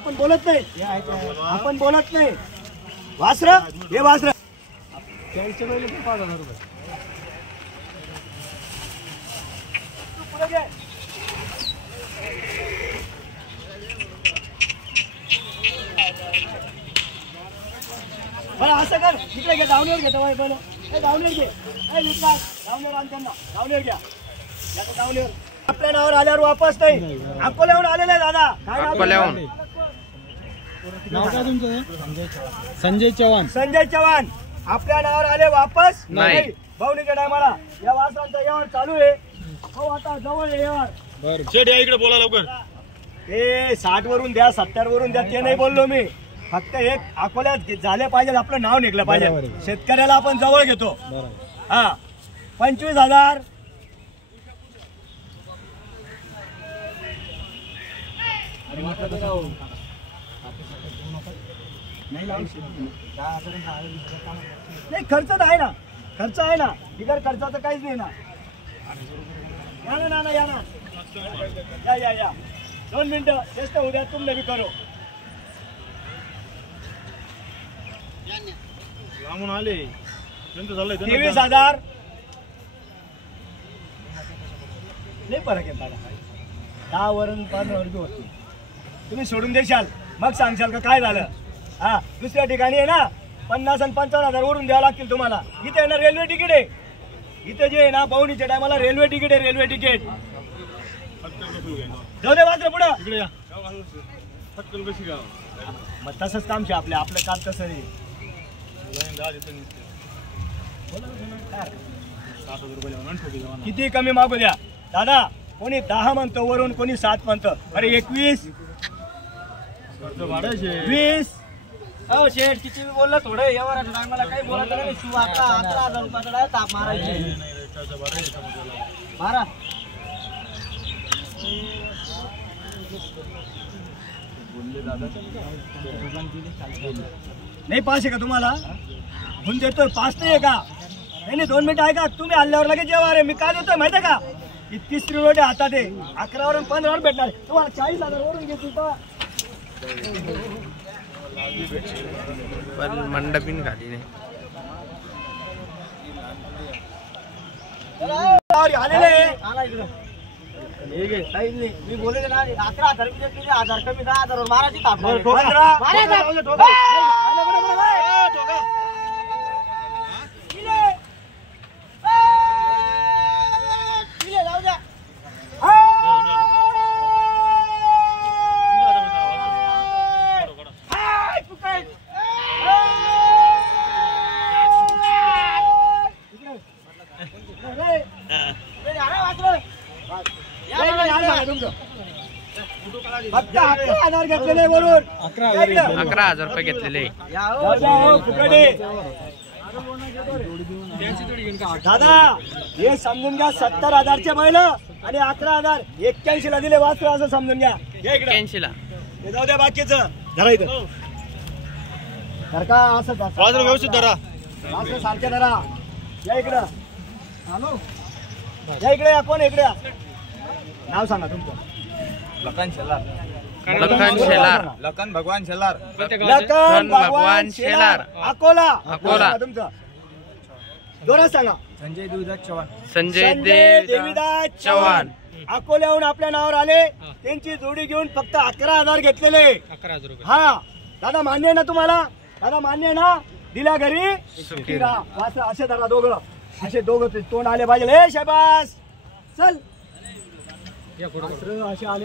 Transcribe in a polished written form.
आपण बोलत नाही, आपण बोलत नाही. वासर हे वासर 40 बैल 5000 रुपये. पुढे घे. बरं असं कर, इकडे घे, धावणीवर घेतो बैल. धावणीवर घे, धावणीवर आण त्यांना, धावणीवर घ्या. धावणीवर आपल्या नावावर आल्यावर वापस नाही. अकोल्याहून आलेलं आहे दादा. काय अकोल्याहून नाव काय तुमचं? संजय चव्हाण. संजय चव्हाण आपल्या नावावर आले वापस नाही. भावनीच्या टायमाला या वासरांचा व्यवहार चालू आहे. हो आता जवळ आहे व्यवहार. बरं शेठ या इकडे बोला लवकर. ते 60 वरून द्या, 70 वरून द्या, ते नाही बोललो मी. फक्त एक अकोल्यात झाले पाहिजे, आपलं नाव निघलं पाहिजे. शेतकऱ्याला आपण जवळ घेतो. हा 25,000. नाही खर्च आहे ना, खर्च आहे ना, बिगर खर्चाचं काहीच नाही ना. या ना नाना, या ना, या या या. 2 मिनिटं जास्त उद्या तुमने भी करो. लांबून आले 23,000. नाही फरक आहे दादा, 10 वरून 15 बी होती. तुम्ही सोडून देशाल मग सांगशाल का काय झालं. हा दुसऱ्या ठिकाणी आहे ना 50 आणि 55,000 ओढून द्यावं लागतील तुम्हाला. इथे ना रेल्वे तिकीट आहे, इथे जे आहे ना पाहुणीच्या टायमाला रेल्वे तिकीट आहे, रेल्वे तिकीट. जाऊ दे वाजलं पुढं. मग तसंच काम आहे आपलं, आपलं काम तसं नाही. किती कमी मागू द्या दादा. कोणी 10 म्हणतो वरून, कोणी 7 म्हणतो. अरे 21 20. हो शेठ किती बोलला थोडं यावर मला काही बोलायचं नाही. 11,000 रुपयाचा ताप मारायचे. 12 नाही. 5 आहे का तुम्हाला? म्हणून देतोय. 5 नाही आहे का? नाही 2 मिनिटं आहे का? तुम्ही आल्यावर लगेच जेव्हा रे मी काय देतोय माहिती आहे का? ही 30 रोटे हातात आहे. 11 वरून 15 वर भेटणार तुम्हाला. 40,000 वरून घेतील तर पण मंडपीन खाली नाही. आलेले मी बोलले ना 11,000 रुपये 1000 कमी 10,000 वर मारायची ताप. 15 फक्त 11,000 घेतलेले वरून. 11,000 रुपये घेतलेले. दादा हे समजून घ्या. 70,000चे बैल आणि 11,000 81 ला दिले वासरू असं समजून घ्या. 81 ला हे जाऊ द्या बाकीचं. धरा इथं तर का असं वासरू व्यवस्थित धरा. वासरू सारखे धरा. या इकडं. हॅलो या इकडे या. कोण इकडे या? नाव सांगा तुमचं. लखन शेलार. लखन शेलार. लखन भगवान शेलार. लखन भगवान शेलार अकोला. अकोला. तुमचं जोरात सांगा. संजय देवीदास चव्हाण. संजय देवीदास चव्हाण अकोल्याहून आपल्या नावावर आले. त्यांची जोडी घेऊन फक्त 11,000 घेतलेले. 11,000 रुपये. हा दादा मान्य आहे ना तुम्हाला? दादा मान्य आहे ना? दिल्या घरी सुखी राहा. वासरं असे धरा दोघं, असे दोघं तोंड आले पाहिजे. हे शाबास चल. असे आले.